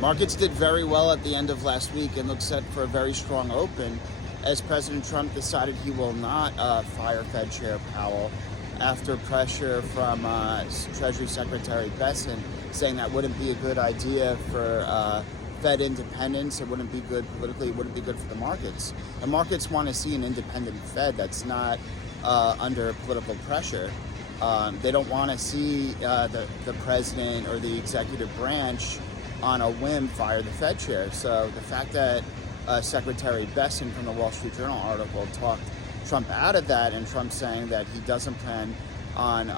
Markets did very well at the end of last week and look set for a very strong open as President Trump decided he will not fire Fed Chair Powell after pressure from Treasury Secretary Bessent saying that wouldn't be a good idea for Fed independence. It wouldn't be good politically. It wouldn't be good for the markets. The markets want to see an independent Fed that's not under political pressure. They don't want to see the president or the executive branch on a whim fire the Fed chair. So the fact that Secretary Bessent from the Wall Street Journal article talked Trump out of that, and Trump saying that he doesn't plan on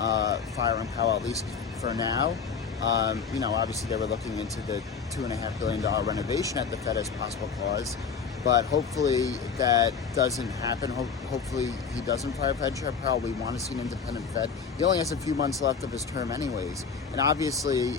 firing Powell, at least for now. Obviously they were looking into the $2.5 billion renovation at the Fed as possible cause, but hopefully that doesn't happen. Hopefully he doesn't fire Fed Chair Powell. We want to see an independent Fed. He only has a few months left of his term anyways, and obviously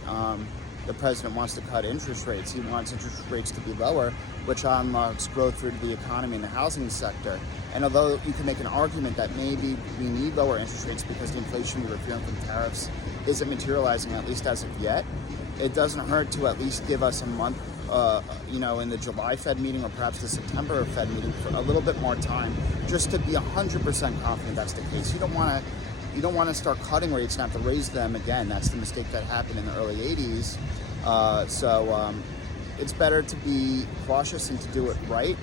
the president wants to cut interest rates. He wants interest rates to be lower, which unlocks growth through the economy and the housing sector. And although you can make an argument that maybe we need lower interest rates because the inflation we were fearing from tariffs isn't materializing, at least as of yet, it doesn't hurt to at least give us a month, in the July Fed meeting or perhaps the September Fed meeting for a little bit more time, just to be 100% confident that's the case. You don't want to start cutting rates and have to raise them again. That's the mistake that happened in the early 80s. It's better to be cautious and to do it right,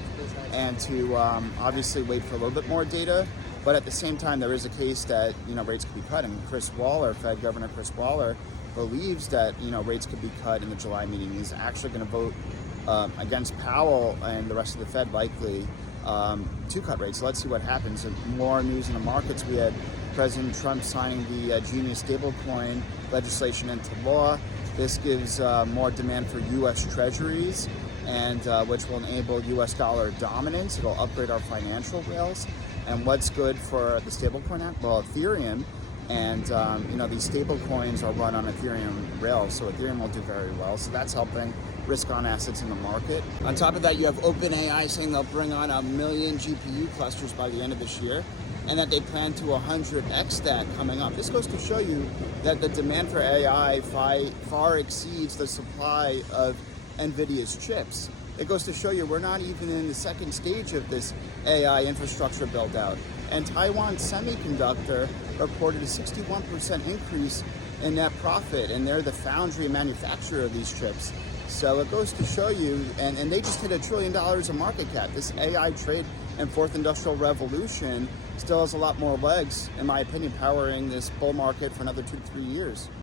and to obviously wait for a little bit more data. But at the same time, there is a case that rates could be cut. And Fed Governor Chris Waller, believes that rates could be cut in the July meeting. He's actually going to vote against Powell and the rest of the Fed likely to cut rates. So let's see what happens. And more news in the markets. We had President Trump signing the Genius stablecoin legislation into law. This gives more demand for U.S. Treasuries, and which will enable U.S. dollar dominance. It'll upgrade our financial rails. And what's good for the stablecoin app? Well, Ethereum. And these stable coins are run on Ethereum rails, so Ethereum will do very well. So that's helping risk-on assets in the market. On top of that, you have OpenAI saying they'll bring on 1 million GPU clusters by the end of this year, and that they plan to 100x that coming up. This goes to show you that the demand for AI far exceeds the supply of NVIDIA's chips. It goes to show you we're not even in the second stage of this AI infrastructure build out. And Taiwan Semiconductor reported a 61% increase in net profit, and they're the foundry and manufacturer of these chips. So it goes to show you, and they just hit $1 trillion of market cap. This AI trade and fourth industrial revolution still has a lot more legs, in my opinion, powering this bull market for another 2 to 3 years.